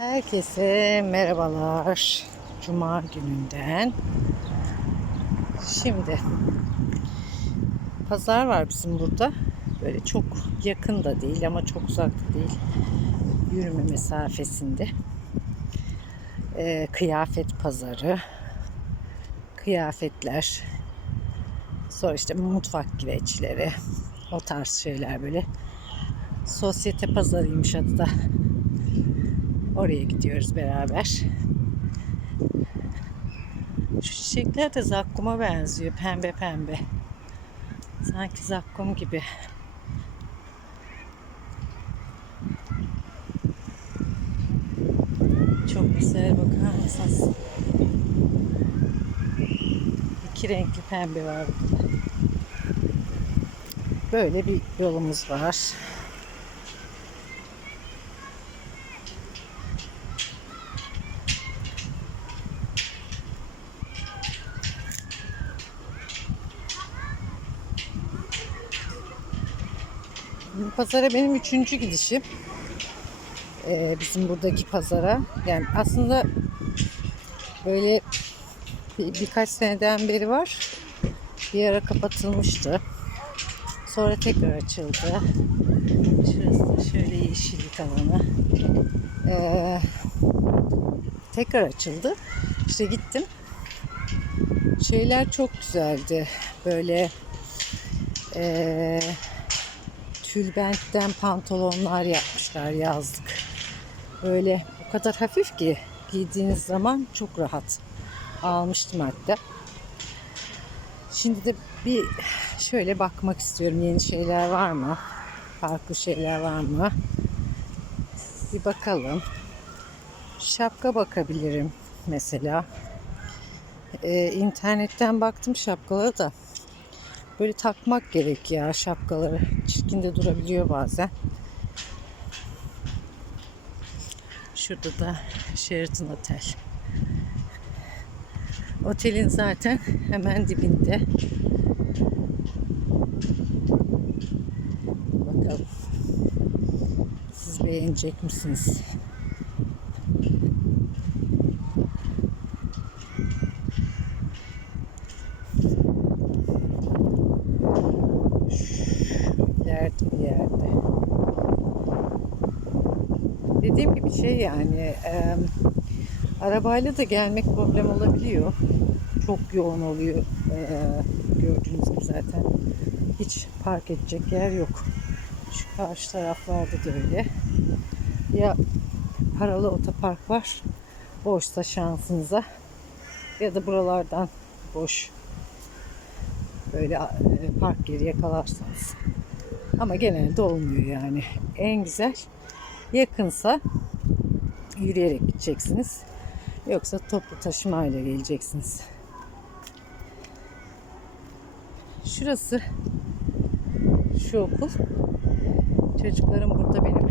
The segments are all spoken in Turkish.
Herkese merhabalar. Cuma gününden. Şimdi pazar var bizim burada. Böyle çok yakın da değil ama çok uzak da değil. Yürüme mesafesinde. Ee, kıyafet pazarı. Kıyafetler. Sonra işte mutfak güveçleri. O tarz şeyler böyle. Sosyete pazarıymış adı da. Oraya gidiyoruz beraber. Şu çiçekler de zakkuma benziyor. Pembe pembe. Sanki zakkum gibi. Çok güzel bakar mısınız? İki renkli pembe var burada. Böyle bir yolumuz var. Pazara benim üçüncü gidişim. Ee, bizim buradaki pazara. Yani aslında böyle bir, birkaç seneden beri var. Bir ara kapatılmıştı. Sonra tekrar açıldı. Şurası şöyle yeşillik alanı. Ee, tekrar açıldı. İşte gittim. Şeyler çok güzeldi. Böyle eee tülbentten pantolonlar yapmışlar yazlık. Böyle o kadar hafif ki giydiğiniz zaman çok rahat. Almıştım hatta. Şimdi de bir şöyle bakmak istiyorum. Yeni şeyler var mı? Farklı şeyler var mı? Bir bakalım. Şapka bakabilirim mesela. Ee, internetten baktım şapkalara da böyle takmak gerek ya şapkaları. Çirkin de durabiliyor bazen. Şurada da Sheraton Otel. Otelin zaten hemen dibinde. Bakalım. Siz beğenecek misiniz? ileride bir yerde. Dediğim gibi şey yani e, arabayla da gelmek problem olabiliyor. Çok yoğun oluyor. E, gördüğünüz gibi zaten hiç park edecek yer yok. Şu karşı taraflarda da öyle. Ya paralı otopark var. Boşsa şansınıza. Ya da buralardan boş böyle e, park yeri yakalarsanız. Ama genelde olmuyor yani. En güzel yakınsa yürüyerek gideceksiniz. Yoksa toplu taşımayla geleceksiniz. Şurası şu okul. Çocuklarım burada benim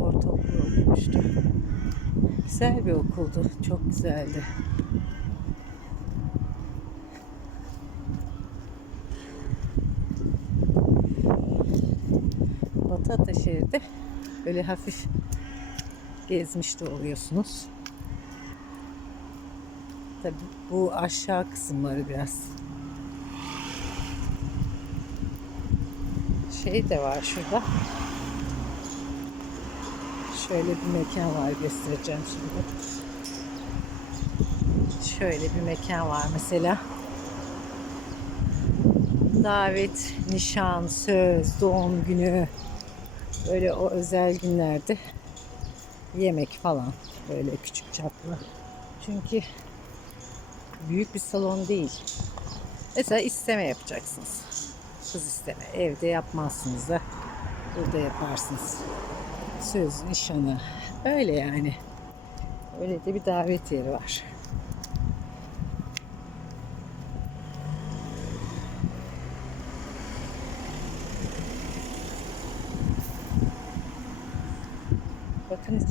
ortaokulu okumuştu. Güzel bir okuldu. Çok güzeldi. Batı Ataşehir'de böyle hafif gezmiş de oluyorsunuz. Tabi bu aşağı kısımları biraz şey de var şurada. Şöyle bir mekan var göstereceğim şimdi. Şöyle bir mekan var mesela. Davet, nişan, söz, doğum günü, Böyle o özel günlerde yemek falan böyle küçük çaplı. Çünkü büyük bir salon değil. Mesela isteme yapacaksınız. Kız isteme. Evde yapmazsınız da burada yaparsınız. Söz, nişanı. Öyle yani. Öyle de bir davet yeri var.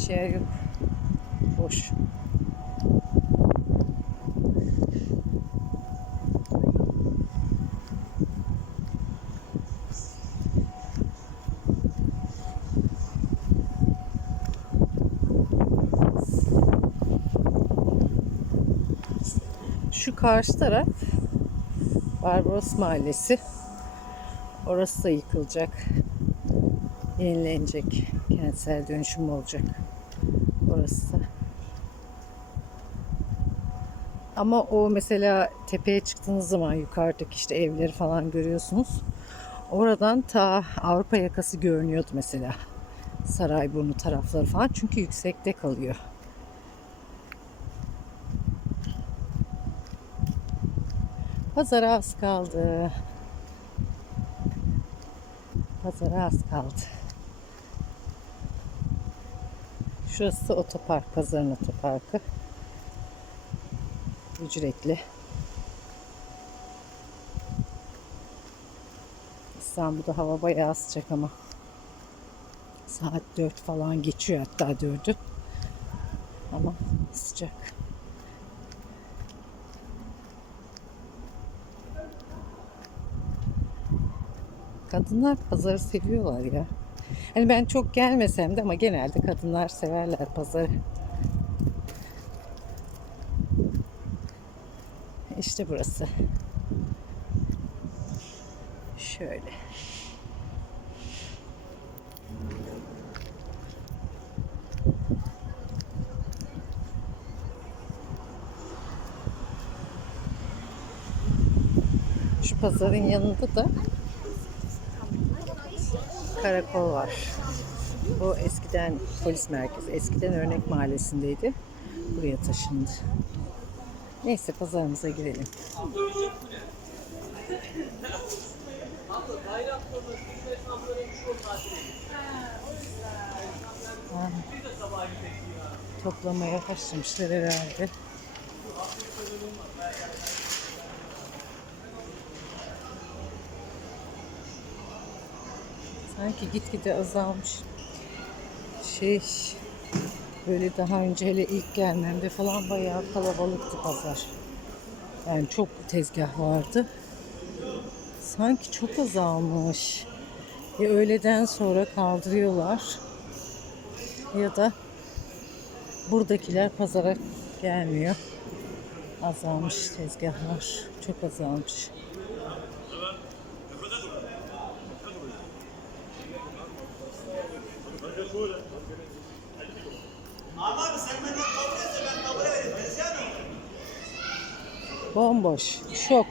şey yok. Boş. Şu karşı taraf Barbaros Mahallesi. Orası da yıkılacak. Yenilenecek. Kentsel dönüşüm olacak. Orası. Ama o mesela tepeye çıktığınız zaman yukarıdaki işte evleri falan görüyorsunuz. Oradan ta Avrupa yakası görünüyordu mesela. Sarayburnu tarafları falan. Çünkü yüksekte kalıyor. Pazara az kaldı. Pazara az kaldı. Şurası otopark, pazarın otoparkı. Ücretli. İstanbul'da hava bayağı sıcak ama. Saat 4 falan geçiyor hatta 4'ü. Ama sıcak. Kadınlar pazarı seviyorlar ya. Hani ben çok gelmesem de ama genelde kadınlar severler pazarı. İşte burası. Şöyle. Şu pazarın yanında da karakol var. Bu eskiden polis merkezi. Eskiden Örnek Mahallesi'ndeydi. Buraya taşındı. Neyse pazarımıza girelim. Ha. Toplamaya başlamışlar herhalde. Sanki gitgide azalmış. Şey böyle daha önce hele ilk gelmemde falan bayağı kalabalıktı pazar. Yani çok tezgah vardı. Sanki çok azalmış. Ya öğleden sonra kaldırıyorlar ya da buradakiler pazara gelmiyor. Azalmış tezgahlar. Çok azalmış. Abi sen benden kabul etse ben kabul ederim. Desene. Bomboş. Şok.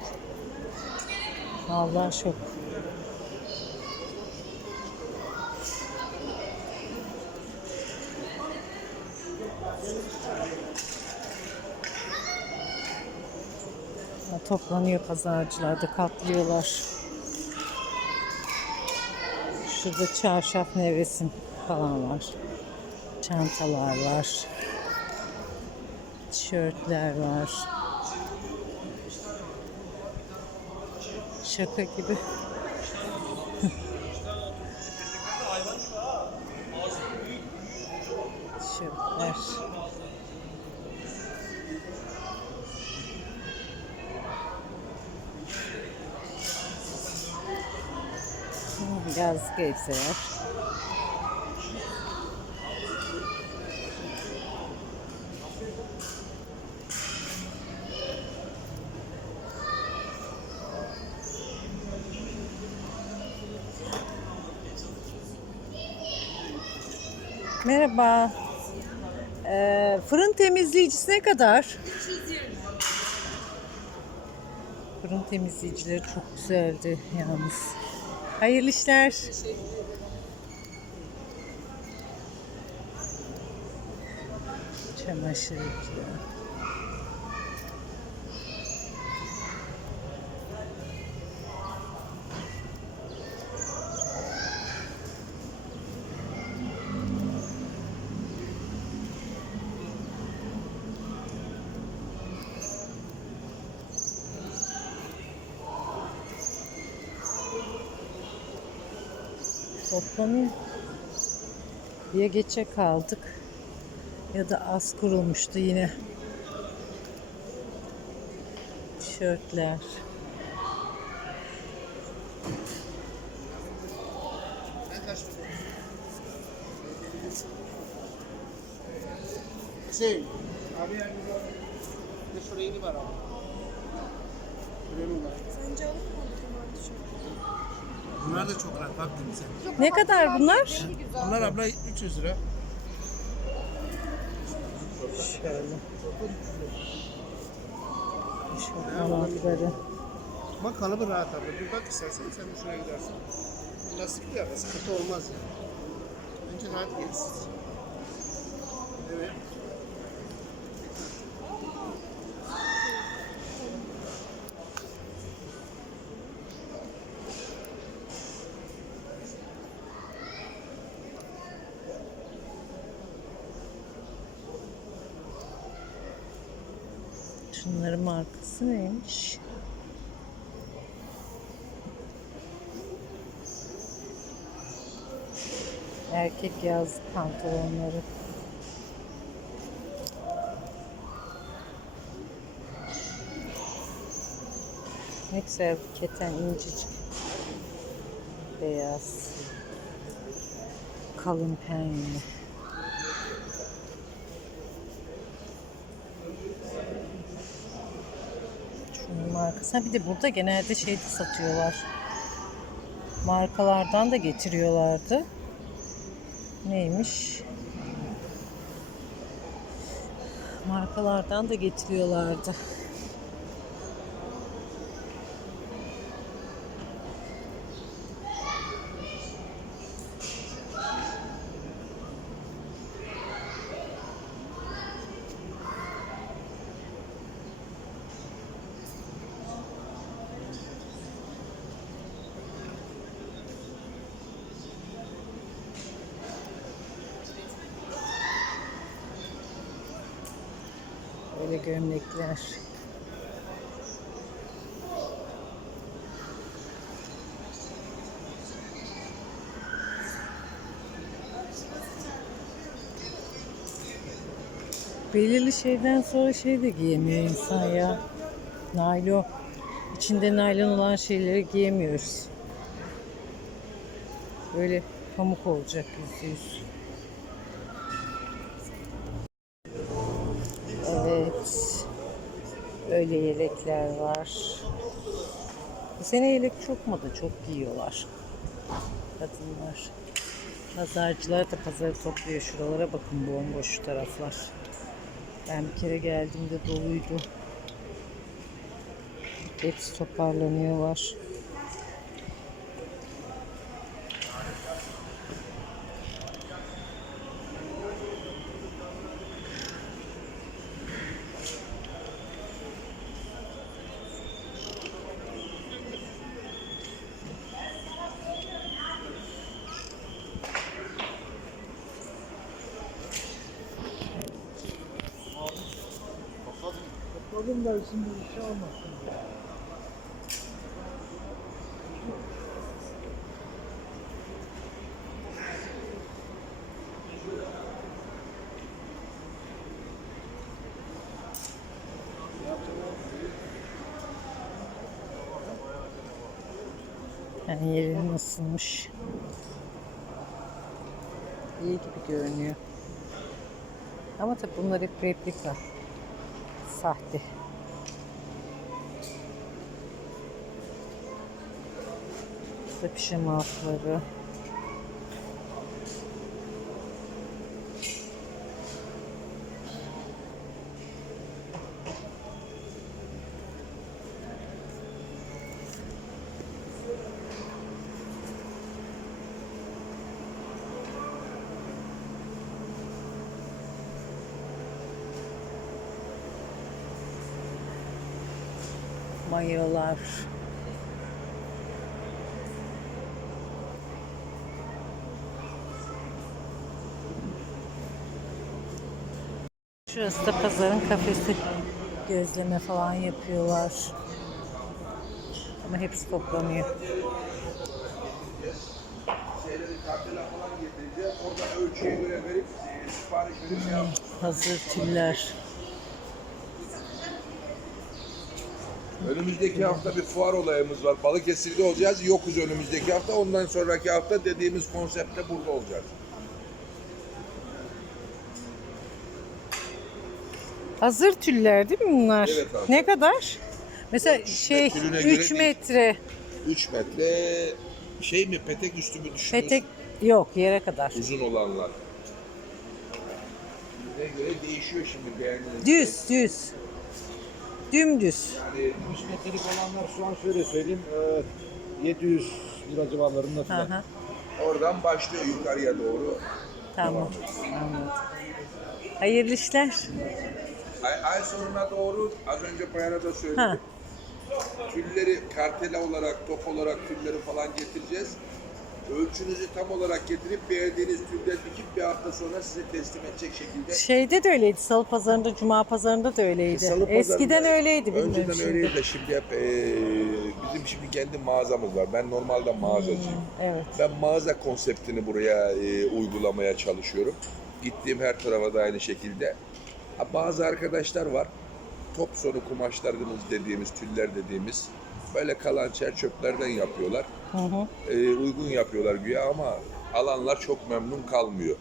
Allah şok. Toplanıyor pazarcılar da katlıyorlar. Şurada çarşaf nevresim falan var. Çantalar var. Tişörtler var. Şaka gibi. Tişörtler. Hmm, Yazlık Merhaba. Ee, fırın temizleyicisi ne kadar? Fırın temizleyicileri çok güzeldi yalnız. Hayırlı işler. Çamaşır yıkıyor. Toplanıyor. Ya geçe kaldık ya da az kurulmuştu yine. Tişörtler. Hüseyin. Abi yani. Bir şuraya gidip ara. Sence alır mı bu tişört? Bunlar da çok rahat bak dedim sen. Ne kadar bunlar? Bunlar abla 300 lira. Şöyle. Şu kanatları. Bak kalıbı rahat abla. Bir bak istersen sen de şuraya gidersin. Lastikli ya sıkıntı olmaz ya. Bence rahat gelsin. Evet. Markası neymiş? Erkek yazlık pantolonları. Ne keten incecik. Beyaz. Kalın penye. Ha bir de burada genelde şey de satıyorlar. Markalardan da getiriyorlardı. Neymiş? Markalardan da getiriyorlardı. Gömlekler. Belirli şeyden sonra şey de giyemiyor insan ya. Naylon. İçinde naylon olan şeyleri giyemiyoruz. Böyle pamuk olacak yüzde yüz. Öyle yelekler var. Bu sene yelek çok moda, çok giyiyorlar. Kadınlar. Pazarcılar da pazarı topluyor. Şuralara bakın bomboş şu taraflar. Ben bir kere geldiğimde doluydu. Hepsi toparlanıyorlar. Topladım da şimdi bir şey olmasın. Yani yerim ısınmış. İyi gibi görünüyor. Ama tabii bunlar hep replika. Sahte. Burada pijama altları. Mayolar. Şurası da pazarın kafesi. Gözleme falan yapıyorlar. Ama hepsi toplanıyor. Yap- Hazır tüller. Önümüzdeki hafta bir fuar olayımız var. Balıkesir'de olacağız. Yokuz önümüzdeki hafta. Ondan sonraki hafta dediğimiz konseptte burada olacağız. Hazır tüller değil mi bunlar? Evet abi. Ne kadar? Mesela şey Türüne 3 göre metre 3 metre şey mi petek üstü mü düşünüyorsun? petek yok yere kadar. Uzun olanlar. Türüne göre değişiyor şimdi beğendiğiniz. Düz düz. Dümdüz. Yani 3 metrelik olanlar şu an şöyle söyleyeyim. e, 700 lira civarlarında Hı falan. hı. oradan başlıyor yukarıya doğru. Tamam. Anladım. Hayırlı işler. Ay, ay sonuna doğru az önce Bayan'a da söyledim. Ha. Tülleri kartele olarak, top olarak tülleri falan getireceğiz. Ölçünüzü tam olarak getirip beğendiğiniz tülden dikip bir hafta sonra size teslim edecek şekilde. Şeyde de öyleydi. Salı pazarında, cuma pazarında da öyleydi. Salı pazarında- Eskiden öyleydi. bilmiyorum Önceden şimdi. öyleydi de şimdi hep eee, bizim şimdi kendi mağazamız var. Ben normalde mağazacıyım. Evet. Ben mağaza konseptini buraya eee, uygulamaya çalışıyorum. Gittiğim her tarafa da aynı şekilde. Bazı arkadaşlar var. Top sonu kumaşlarımız dediğimiz, tüller dediğimiz böyle kalan çer çöplerden yapıyorlar. Hı hı. Eee, uygun yapıyorlar güya ama alanlar çok memnun kalmıyor.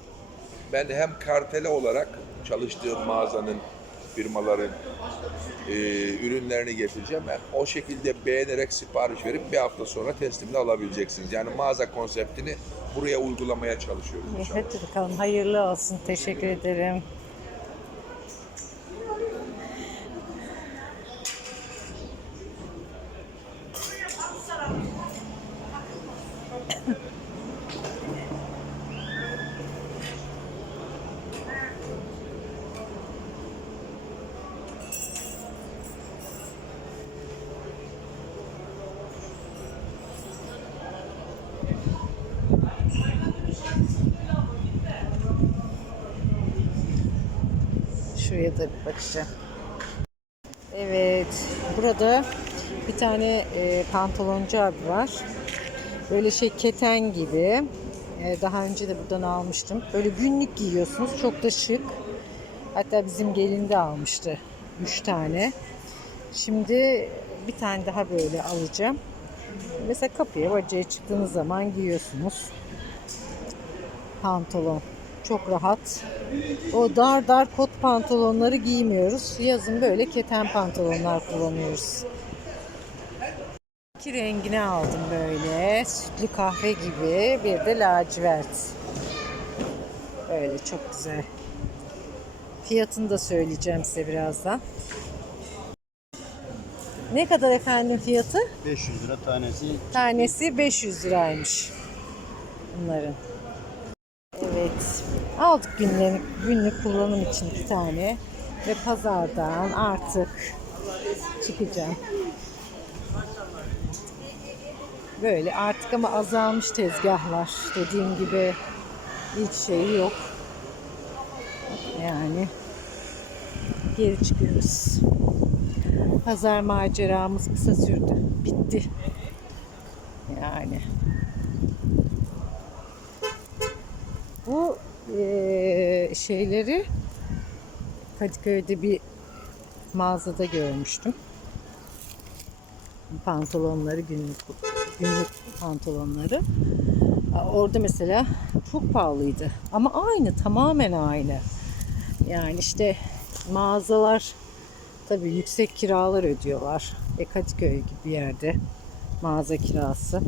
Ben hem kartele olarak çalıştığım mağazanın, firmaların eee, ürünlerini getireceğim. Hem o şekilde beğenerek sipariş verip bir hafta sonra teslimini alabileceksiniz. Yani mağaza konseptini buraya uygulamaya çalışıyoruz inşallah. Hadi bakalım. Hayırlı olsun. Teşekkür ederim. Şuraya da bir bakacağım. Evet. Burada bir tane e, pantoloncu abi var. Böyle şey keten gibi. E, daha önce de buradan almıştım. Böyle günlük giyiyorsunuz. Çok da şık. Hatta bizim gelin de almıştı. Üç tane. Şimdi bir tane daha böyle alacağım. Mesela kapıya bacaya çıktığınız zaman giyiyorsunuz. Pantolon. Çok rahat. O dar dar kot pantolonları giymiyoruz. Yazın böyle keten pantolonlar kullanıyoruz. İki rengini aldım böyle. Sütlü kahve gibi. Bir de lacivert. Böyle çok güzel. Fiyatını da söyleyeceğim size birazdan. Ne kadar efendim fiyatı? 500 lira tanesi. Tanesi 500 liraymış bunların. Aldık günlük, günlük kullanım için bir tane. Ve pazardan artık çıkacağım. Böyle artık ama azalmış tezgahlar. Dediğim gibi hiç şey yok. Yani geri çıkıyoruz. Pazar maceramız kısa sürdü. Bitti. Yani. Bu şeyleri Kadıköy'de bir mağazada görmüştüm. Pantolonları günlük günlük pantolonları. Orada mesela çok pahalıydı. Ama aynı, tamamen aynı. Yani işte mağazalar tabii yüksek kiralar ödüyorlar. E Kadıköy gibi bir yerde mağaza kirası.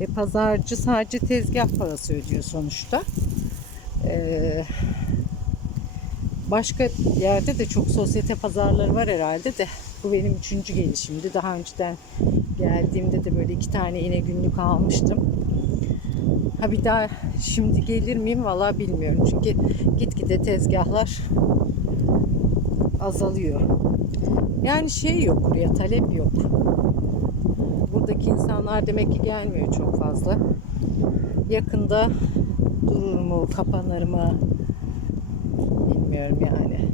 E pazarcı sadece tezgah parası ödüyor sonuçta. Ee, başka yerde de çok sosyete pazarları var herhalde de bu benim üçüncü gelişimdi. Daha önceden geldiğimde de böyle iki tane yine günlük almıştım. Ha bir daha şimdi gelir miyim valla bilmiyorum. Çünkü gitgide tezgahlar azalıyor. Yani şey yok buraya talep yok. Buradaki insanlar demek ki gelmiyor çok fazla. Yakında durur mu, kapanır mı bilmiyorum yani.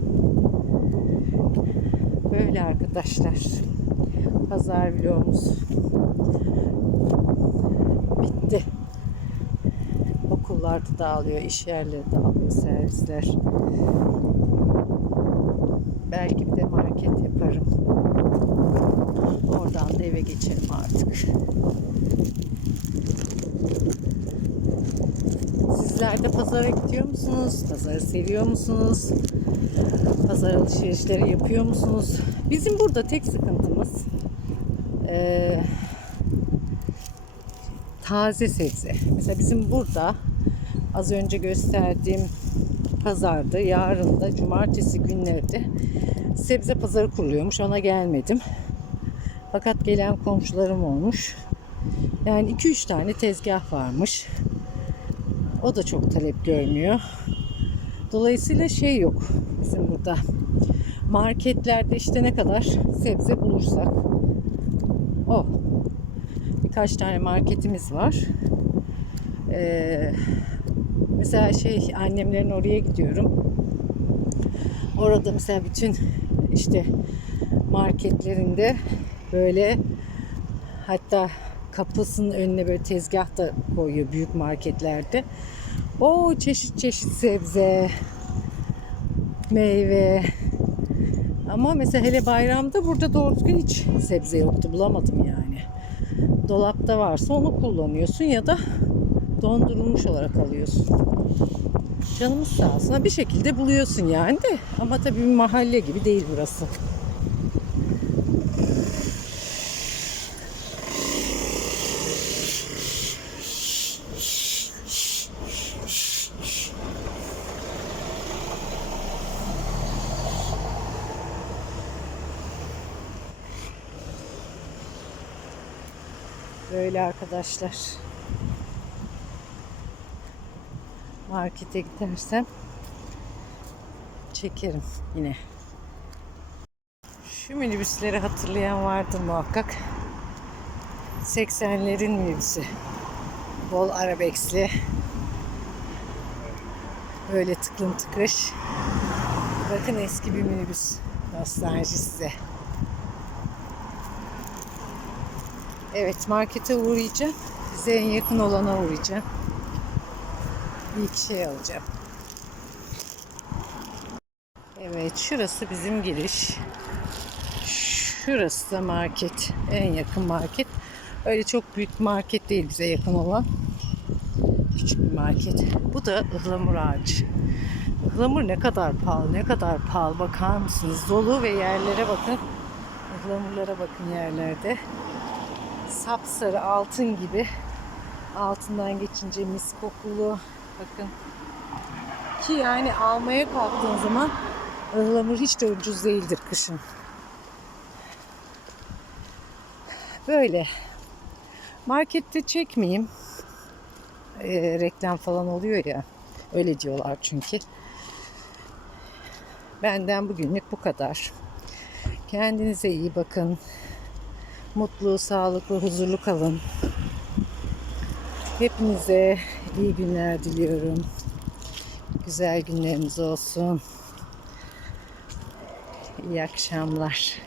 Böyle arkadaşlar. Pazar vlogumuz bitti. Okullarda dağılıyor, iş yerleri dağılıyor, servisler. Belki bir de market yaparım. Oradan da eve geçerim artık. Sizler günlerde pazara gidiyor musunuz? Pazarı seviyor musunuz? Pazar alışverişleri yapıyor musunuz? Bizim burada tek sıkıntımız eee, taze sebze. Mesela bizim burada az önce gösterdiğim pazarda, yarın da cumartesi günleri de sebze pazarı kuruluyormuş. Ona gelmedim. Fakat gelen komşularım olmuş. Yani 2-3 tane tezgah varmış. O da çok talep görmüyor. Dolayısıyla şey yok bizim burada. Marketlerde işte ne kadar sebze bulursak o. Birkaç tane marketimiz var. Ee, mesela şey annemlerin oraya gidiyorum. Orada mesela bütün işte marketlerinde böyle hatta kapısının önüne böyle tezgah da koyuyor büyük marketlerde. O çeşit çeşit sebze, meyve. Ama mesela hele bayramda burada doğru düzgün hiç sebze yoktu. Bulamadım yani. Dolapta varsa onu kullanıyorsun ya da dondurulmuş olarak alıyorsun. Canımız sağ olsun. Bir şekilde buluyorsun yani de. Ama tabii bir mahalle gibi değil burası. Böyle arkadaşlar. Markete gidersem çekerim yine. Şu minibüsleri hatırlayan vardır muhakkak. 80'lerin minibüsü. Bol arabeksli. Böyle tıklım tıkış. Bakın eski bir minibüs. Nostalji size. Evet markete uğrayacağım. Size en yakın olana uğrayacağım. Bir iki şey alacağım. Evet şurası bizim giriş. Şurası da market. En yakın market. Öyle çok büyük market değil bize yakın olan. Küçük bir market. Bu da ıhlamur ağacı. Ihlamur ne kadar pahalı, ne kadar pahalı bakar mısınız? Dolu ve yerlere bakın. Ihlamurlara bakın yerlerde sapsarı altın gibi altından geçince mis kokulu. Bakın. Ki yani almaya kalktığın zaman ıhlamur hiç de ucuz değildir kışın. Böyle. Markette çekmeyeyim. Ee, reklam falan oluyor ya. Öyle diyorlar çünkü. Benden bugünlük bu kadar. Kendinize iyi bakın mutlu, sağlıklı, huzurlu kalın. Hepinize iyi günler diliyorum. Güzel günleriniz olsun. İyi akşamlar.